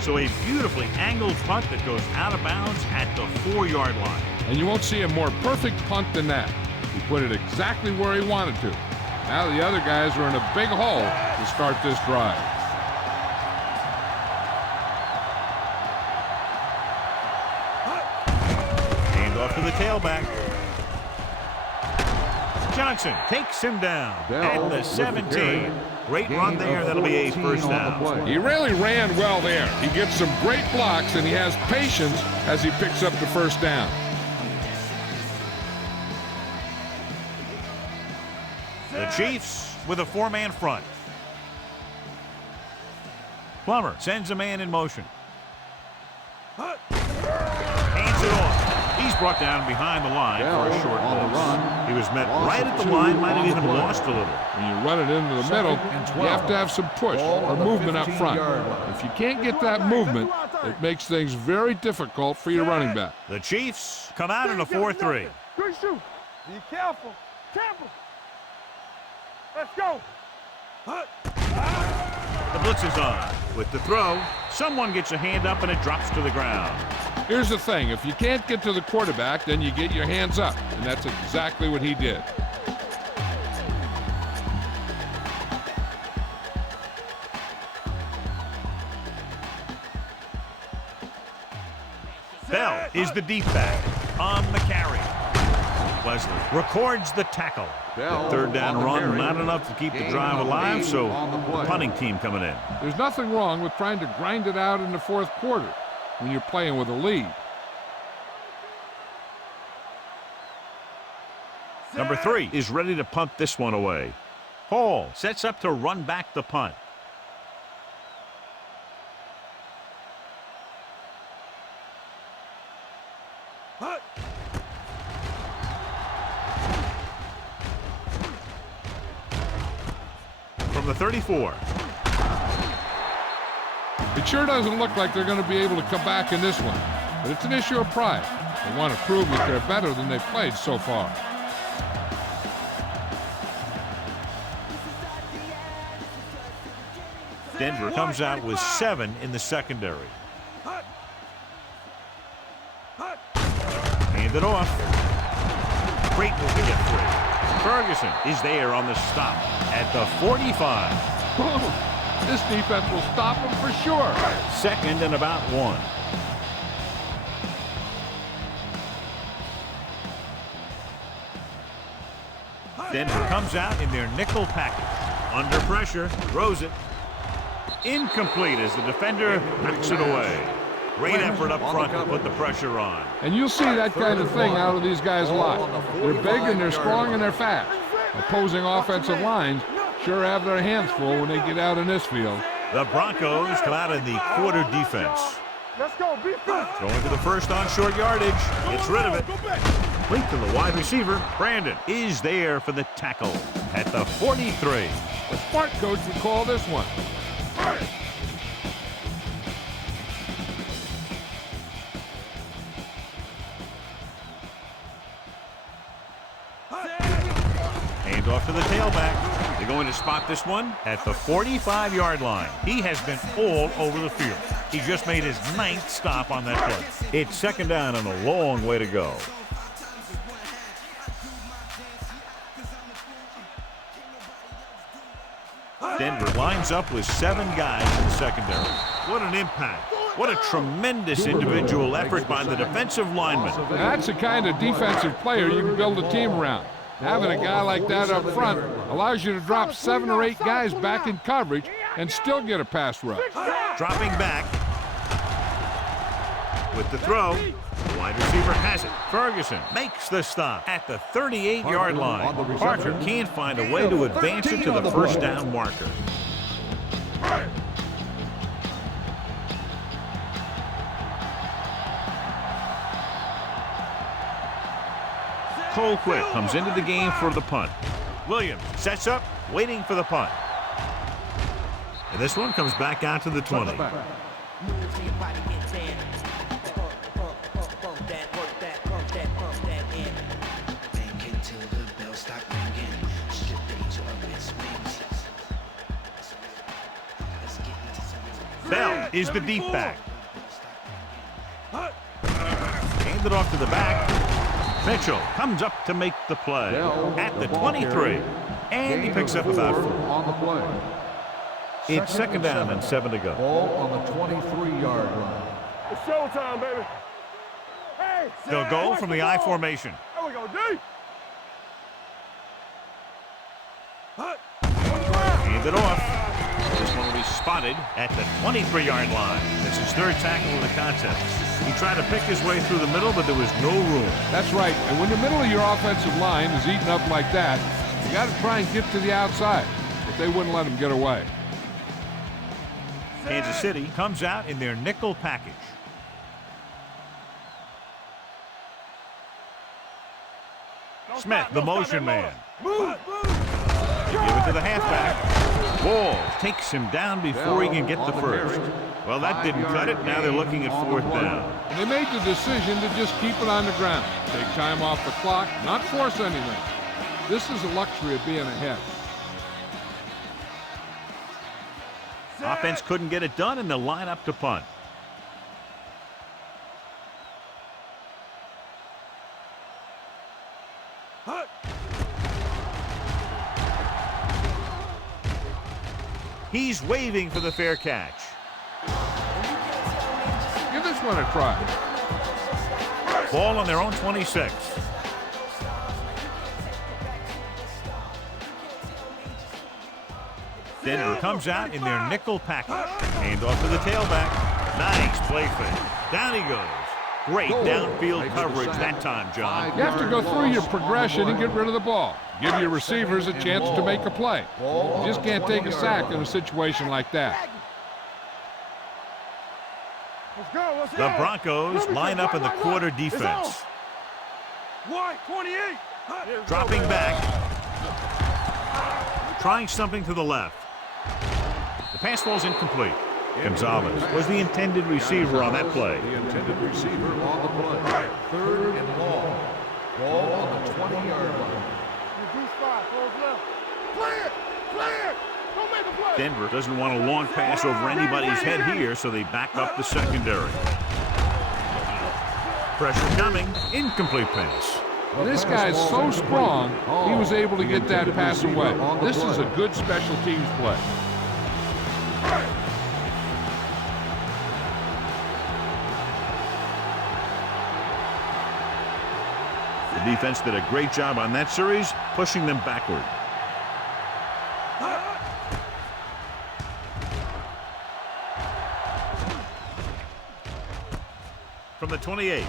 So a beautifully angled punt that goes out of bounds at the 4-yard line. And you won't see a more perfect punt than that. He put it exactly where he wanted to. Now the other guys are in a big hole to start this drive. Hand off to the tailback. Johnson takes him down at the 17. Great run there. That'll be a 1st down. He really ran well there. He gets some great blocks, and he has patience as he picks up the 1st down. The Chiefs with a 4-man front. Plummer sends a man in motion. Hands it off. He's brought down behind the line for a short loss. He was met right at the line, might have even lost a little. When you run it into the middle, you have to have some push or movement up front. If you can't get that movement, it makes things very difficult for your running back. The Chiefs come out in a 4-3. Good shoot. Be careful. Careful. Let's go. The blitz is on. With the throw, someone gets a hand up and it drops to the ground. Here's the thing. If you can't get to the quarterback, then you get your hands up. And that's exactly what he did. Bell is the deep back on the carry. Wesley records the tackle. The 3rd down run, not enough to keep the drive alive, so the punting team coming in. There's nothing wrong with trying to grind it out in the 4th quarter when you're playing with a lead. Number 3 is ready to punt this one away. Hall sets up to run back the punt. From the 34. It sure doesn't look like they're going to be able to come back in this one, but it's an issue of pride. They want to prove that they're better than they've played so far. Denver comes out with 7 in the secondary. Hand it off. Great move to get free. Ferguson is there on the stop at the 45. This defense will stop him for sure. 2nd and about 1. Denver comes out in their nickel package. Under pressure, throws it. Incomplete as the defender backs it away. Great effort up front to put the pressure on. And you'll see that kind of thing out of these guys a lot. They're big and they're strong and they're fast. Opposing offensive lines sure have their hands full when they get out in this field. The Broncos come out in the quarter defense. Let's go. Be fast. Going to the 1st on short yardage. Gets rid of it. Link to the wide receiver. Brandon is there for the tackle at the 43. A smart coach would call this one. Hand off to the tailback. They're going to spot this one at the 45-yard line. He has been all over the field. He just made his 9th stop on that play. It's 2nd down and a long way to go. Denver lines up with 7 guys in the secondary. What an impact. What a tremendous individual effort by the defensive lineman. That's the kind of defensive player you can build a team around. Having a guy like that up front allows you to drop 7 or 8 guys back in coverage and still get a pass rush. Dropping back. With the throw. The wide receiver has it. Ferguson makes the stop at the 38-yard line. Parker can't find a way to advance it to the first down marker. Colquitt comes into the game for the punt. Williams sets up, waiting for the punt. And this one comes back out to the 20. Bell is the deep back. Hand it off to the back. Mitchell comes up to make the play at the 23. And he picks up about 4. On the play. It's second down and 7 to go. Ball on the 23-yard line. It's showtime, baby. Hey, They'll go from the I formation. There we go, D. Hand it off. This one will be spotted at the 23-yard line. It's his 3rd tackle of the contest. He tried to pick his way through the middle, but there was no room. That's right. And when the middle of your offensive line is eaten up like that, you got to try and get to the outside. But they wouldn't let him get away. Kansas City comes out in their nickel package. Smith, the motion man. Move. Give it to the halfback. Ball takes him down before he can get the first. Well, that didn't cut it. Now they're looking at 4th down. And they made the decision to just keep it on the ground. Take time off the clock, not force anything. This is the luxury of being ahead. Offense couldn't get it done, and they'll line up to punt. He's waving for the fair catch. Give this one a try. Ball on their own 26. Denver comes out in their nickel package. Hand off to the tailback. Nice play fake. Down he goes. Great downfield coverage that time, John. You have to go through your progression and get rid of the ball. Give your receivers a chance to make a play. You just can't take a sack in a situation like that. Let's go. Let's The Broncos line up in the quarter defense. White, 28. Dropping back. Trying something to the left. The pass ball's incomplete. Gonzalez was the intended receiver on that play. The intended receiver on the play. 3rd and long. Ball on the 20-yard line. Denver doesn't want a long pass over anybody's head here, so they back up the secondary. Pressure coming. Incomplete pass. This guy's so strong, he was able to get that pass away. This is a good special teams play. The defense did a great job on that series, pushing them backward. From the 28.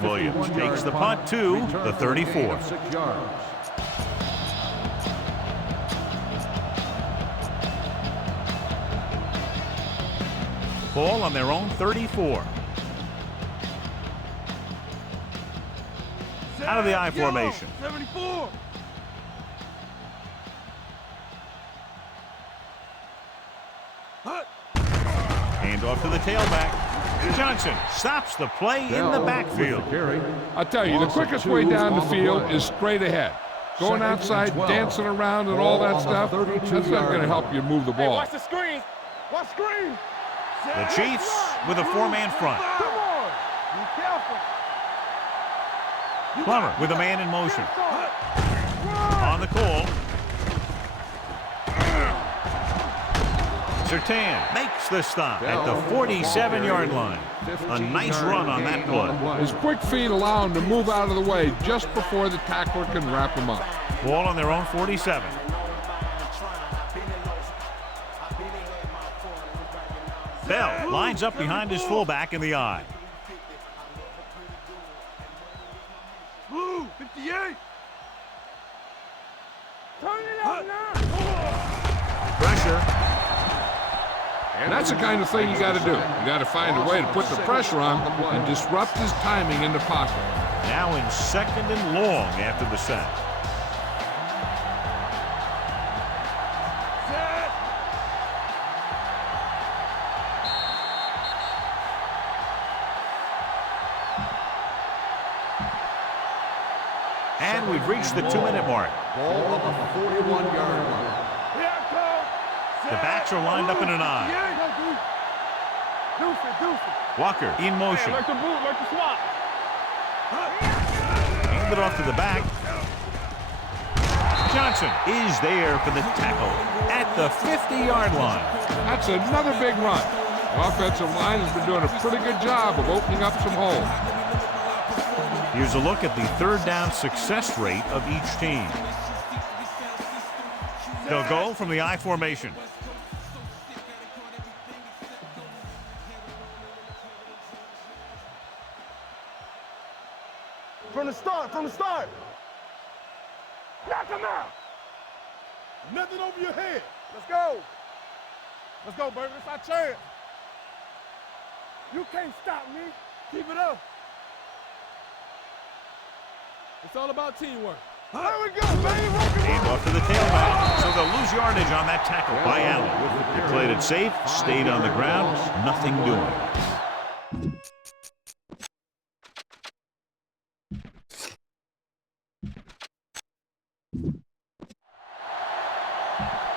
Williams takes the punt to the 34. 6 yards. Ball on their own 34. Out of the I formation. 74. Hand off to the tailback. Johnson stops the play in the backfield. I tell you, the quickest way down the field is straight ahead. Going outside, dancing around and all that stuff, that's not going to help you move the Hey, ball. watch the screen. Watch screen. The Chiefs with a 4-man front. Come on. Be careful. Plummer with a man in motion. On the call. Surtain makes the stop at the 47-yard line. A nice run on that play. His quick feet allow him to move out of the way just before the tackler can wrap him up. Ball on their own 47. Bell lines up behind his fullback in the eye. Blue, 58. Turn it up now. Pressure. And that's the kind of thing you got to do. You got to find a way to put the pressure on and disrupt his timing in the pocket. Now in 2nd and long after the sack. And we've reached the 2-minute mark. Ball on the 41-yard line. The backs are lined up in an eye. Walker in motion. Like the boot, like the swap. Hand it off to the back. Johnson is there for the tackle at the 50-yard line. That's another big run. The offensive line has been doing a pretty good job of opening up some holes. Here's a look at the 3rd down success rate of each team. They'll go from the I formation. From the start. Knock him out. Nothing over your head. Let's go. Let's go, baby. It's our chance. You can't stop me. Keep it up. It's all about teamwork. There we go, baby. Hand off to the tailback, so they'll lose yardage on that tackle by Allen. They played it safe, stayed on the ground, nothing doing.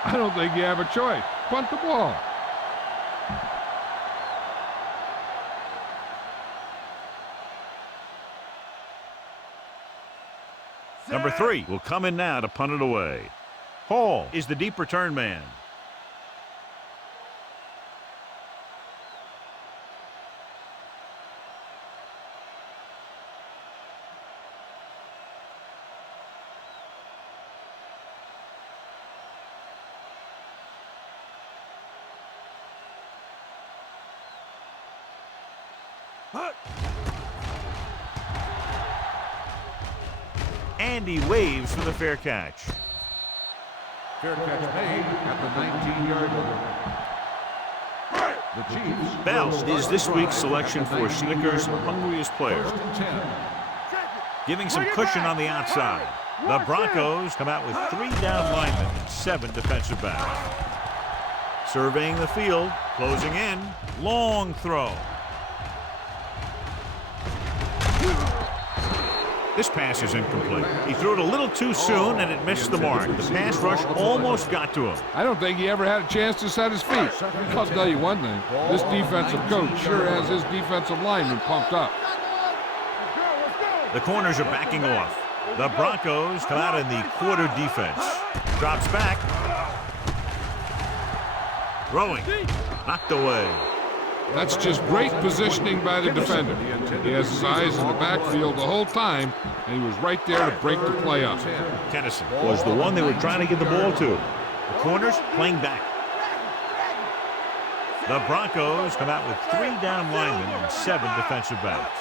I don't think you have a choice. Punt the ball. Number 3 will come in now to punt it away. Hall is the deep return man. And he waves for the fair catch. Fair catch made at the 19-yard line. The Chiefs. Bell is this week's selection for Snickers' hungriest player. 1st and 10. Giving some cushion on the outside. The Broncos come out with 3 down linemen and 7 defensive backs. Surveying the field, closing in, long throw. This pass is incomplete. He threw it a little too soon, and it missed the mark. The pass rush almost got to him. I don't think he ever had a chance to set his feet. I'll tell you one thing. This defensive coach sure has his defensive lineman pumped up. The corners are backing off. The Broncos come out in the quarter defense. Drops back. Throwing. Knocked away. That's just great positioning by the defender. He has his eyes in the backfield the whole time, and he was right there to break the play up. Tennyson was the one they were trying to get the ball to. The corners playing back. The Broncos come out with 3 down linemen and 7 defensive backs.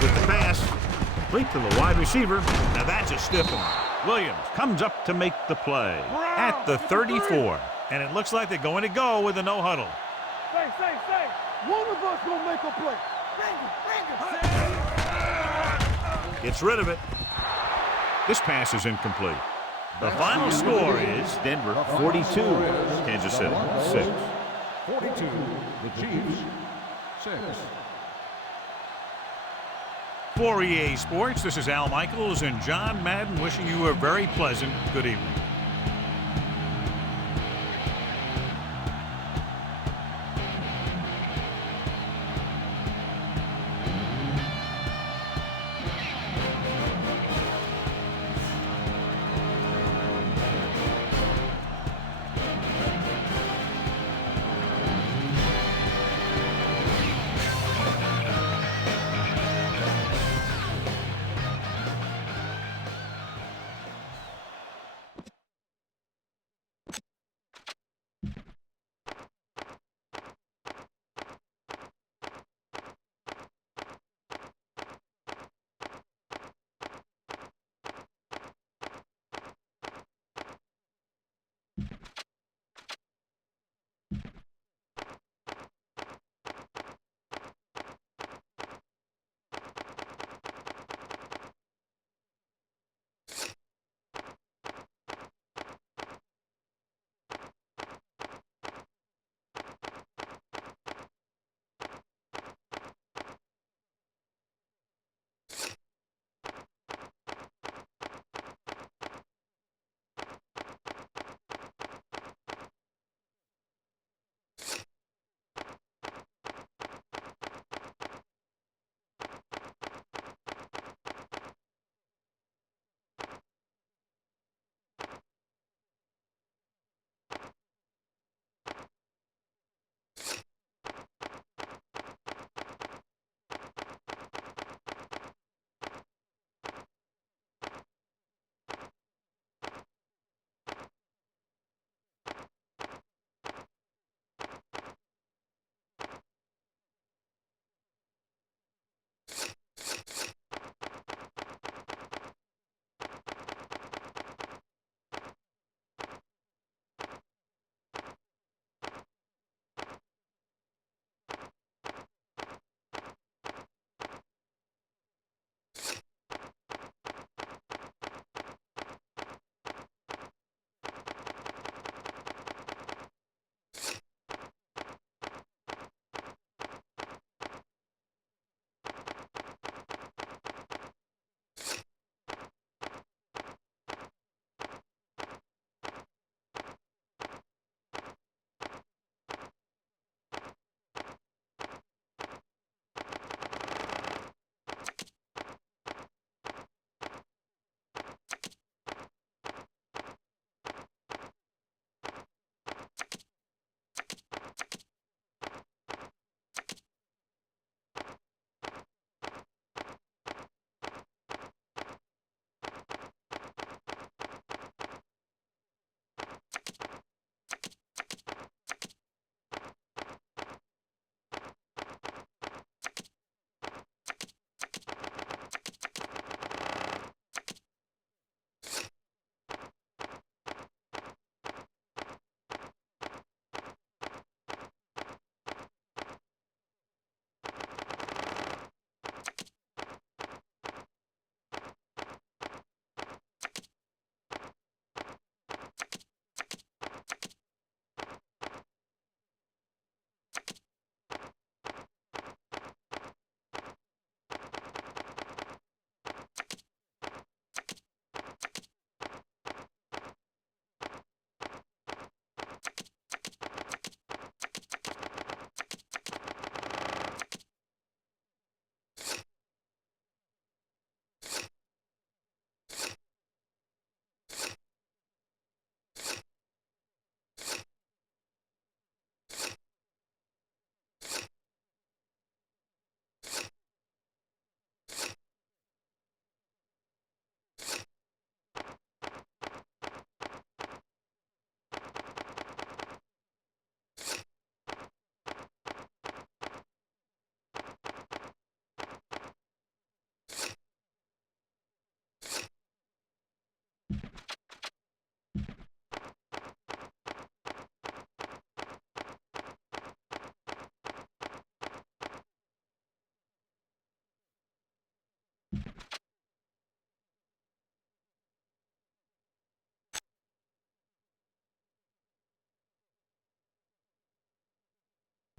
With the pass, complete to the wide receiver. Now that's a stiff one. Williams comes up to make the play at the 34. And it looks like they're going to go with a no huddle. Say. One of us gonna make a play. Bring it. Gets rid of it. This pass is incomplete. The final score is Denver 42, Kansas City 6. 42, the Chiefs, 6. For EA Sports, this is Al Michaels and John Madden wishing you a very pleasant good evening.